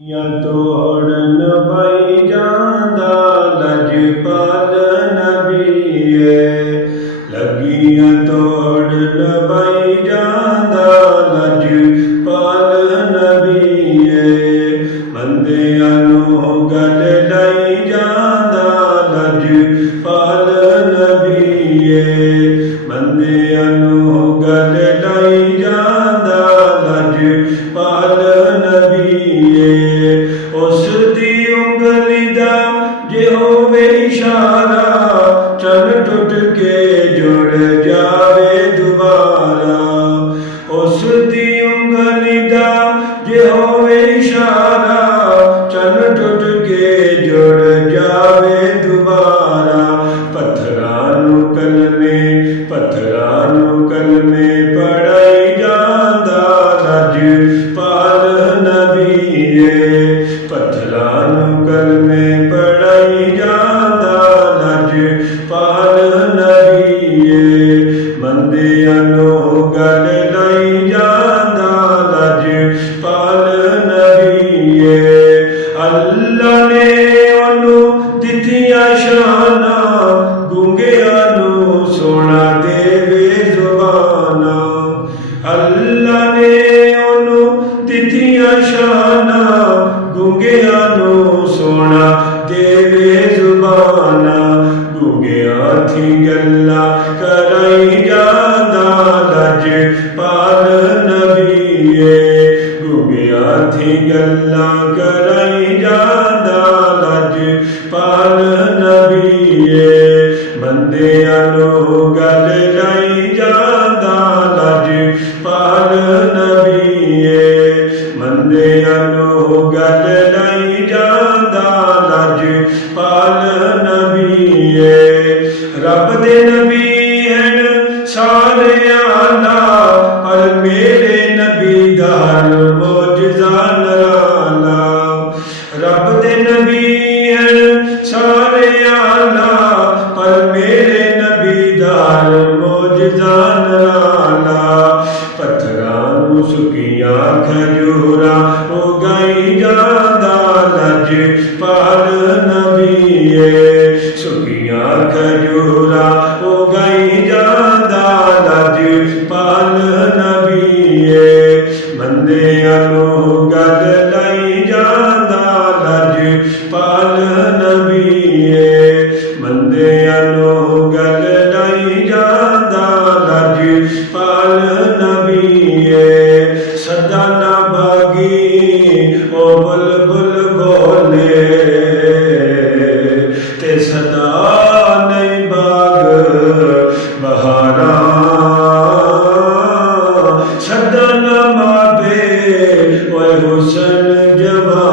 ਤੋੜਨ ਪਾਈ ਜਾਂਦਾ ਲਜਪਾਲ ਨਬੀਏ, ਲੱਗੀਆਂ ਤੋੜਨ ਪਾਈ ਜਾਂਦਾ ਲਜਪਾਲ ਨਬੀਏ, ਬੰਦਿਆਂ ਨੂੰ ਗੱਲ ਲਈ ਜਾਂਦਾ ਲਜਪਾਲ ਨਬੀਏ, ਬੰਦਿਆਂ ਨੂੰ ਗੱਲ ਲਈ ਜਾਂਦਾ ਲਜਪਾਲ ਨਬੀਏ। ਉਸ ਦੀ ਉਂਗਲੀ ਦਾ ਜੇ ਹੋਵੇ ਇਸ਼ਾਰਾ, ਚੰਨ ਟੁੱਟ ਕੇ ਜੁੜ ਜਾਵੇ ਦੁਬਾਰਾ। ਉਸ ਦੀ ਉਂਗਲੀ ਦਾ ਜੇ ਹੋਵੇ ਇਸ਼ਾਰਾ, ਚੰਨ ਟੁੱਟ ਕੇ ਜੁੜ ਜਾਵੇ ਦੁਬਾਰਾ। ਪੱਥਰਾਂ ਨੂੰ ਕਲਮੇ ਪੜ੍ਹਾਈ ਜਾਂਦਾ ਲਜਪਾਲ ਨਬੀਏ, ਪੱਥਰਾਂ ਨੂੰ ਕਲਮੇ ਪੜ੍ਹਾਈ ਜਾਂਦਾ ਲਜਪਾਲ ਨਬੀਏ, ਬੰਦਿਆਂ ਨੂੰ ਗੱਲ ਲਈ ਜਾਂਦਾ ਲਜਪਾਲ ਨਬੀਏ। ਅੱਲਾ ਨੇ ਉਹਨੂੰ ਦਿੱਤੀਆਂ ਸ਼ਾਨਾਂ, ਗੂੰਗਿਆਂ ਨੂੰ ਸੋਹਣਾ ਦੇਵੇ ਜ਼ੁਬਾਨਾਂ। ਅੱਲਾ ਨੇ ਉਹਨੂੰ ਦਿੱਤੀਆਂ ਸ਼ਾਨਾਂ, ਗੂੰਗਿਆਂ ਨੂੰ ਸੋਹਣਾ ਦੇਵੇ ਜ਼ੁਬਾਨਾਂ। ਗੂੰਗਿਆਂ ਥੀ ਗੱਲਾਂ ਕਰਾਈ ਜਾਂਦਾ ਲਜਪਾਲ ਨਬੀਏ, ਗੂੰਗਿਆਂ ਥੀ ਗੱਲਾਂ ਕਰਾਈ ਜਾਂਦਾ ਲਜਪਾਲ ਨਬੀਏ, ਬੰਦਿਆਂ ਨੂੰ ਗੱਲ ਲਈ ਜਾਂਦਾ ਲਜਪਾਲ ਨਬੀਏ, ਬੰਦਿਆਂ ਨੂੰ ਗੱਲ ਲਈ ਜਾਂਦਾ ਲਜਪਾਲ ਨਬੀਏ। ਰੱਬ ਦੇ ਨਬੀ ਹਨ ਸਾਰੇ ਆਲਾ, ਪਰ ਮੇਰੇ ਨਬੀ ਦਾ ਹਰ ਮੌਜਜ਼ਾ ਨਿਰਾਲਾ। ਰੱਬ ਦੇ ਨਬੀ ਹਨ ਸਾਰੇ ਆਲਾ, ਪਰ ਮੇਰੇ ਨਬੀ ਦਾ ਹਰ ਮੌਜਜ਼ਾ ਨਿਰਾਲਾ। ਪੱਥਰਾਂ ਨੂੰ ਸੁੱਕੀਆਂ ਖਜੂਰਾਂ ਉਗਾਈ ਜਾਂਦਾ ਲਜਪਾਲ ਨਬੀਏ, ਸੁੱਕੀਆਂ ਖਜੂਰਾਂ ਉਗਾਈ ਜਾਂਦਾ ਲਜਪਾਲ ਨਬੀਏ, ਬੰਦਿਆਂ ਨੂੰ ਗੱਲ ਲਈ ਜਾਂਦਾ ਲਜਪਾਲ ਨਬੀਏ, ਬੰਦਿਆਂ ਨੂੰ ਗੱਲ ਲਈ ਜਾਂਦਾ ਲਜਪਾਲ ਨਬੀਏ। ਸਦਾ ਨਾ ਬਾਗੀ ਉਹ ਬੁਲਬੁਲ ਬੋਲੇ, ਤੇ ਸਦਾ ਨਹੀਂ ਬਾਗ ਬਹਾਰਾਂ। ਸਦਾ ਨਾ ਮਾਵੇ ਓਏ ਹੁਸਨ ਜਵਾਨ,